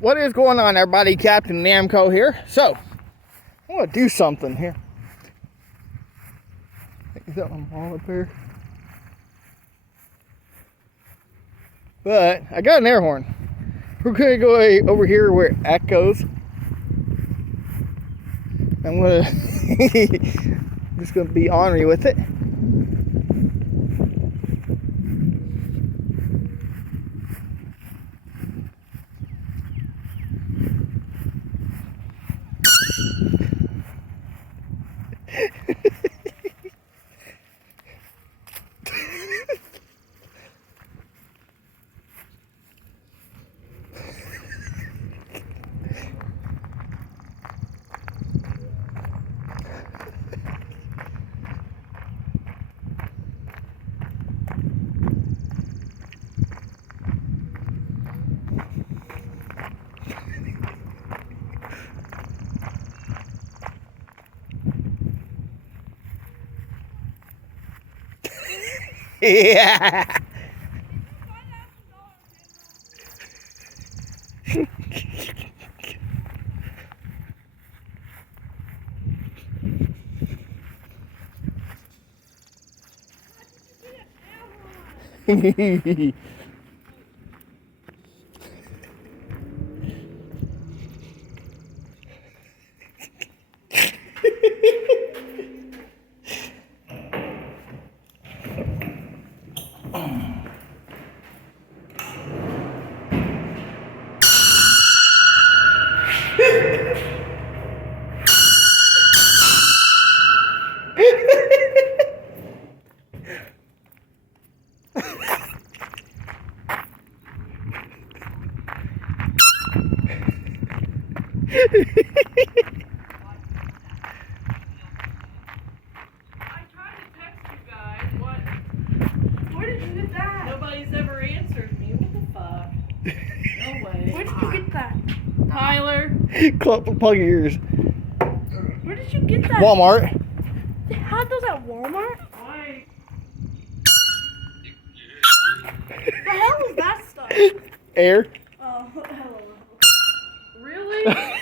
What is going on, everybody? Captain Namco here. So, I want to do something here. Is that one all up here? But I got an air horn. We're going to go over here where it echoes. I'm going to just going to be ornery with it. Yeah. Nobody's ever answered me. What the fuck? No way. Where did you get that? Tyler. Plug your ears. Where did you get that? Walmart. They had those at Walmart? Why? The hell is that stuff? Air. Oh, hello. Really?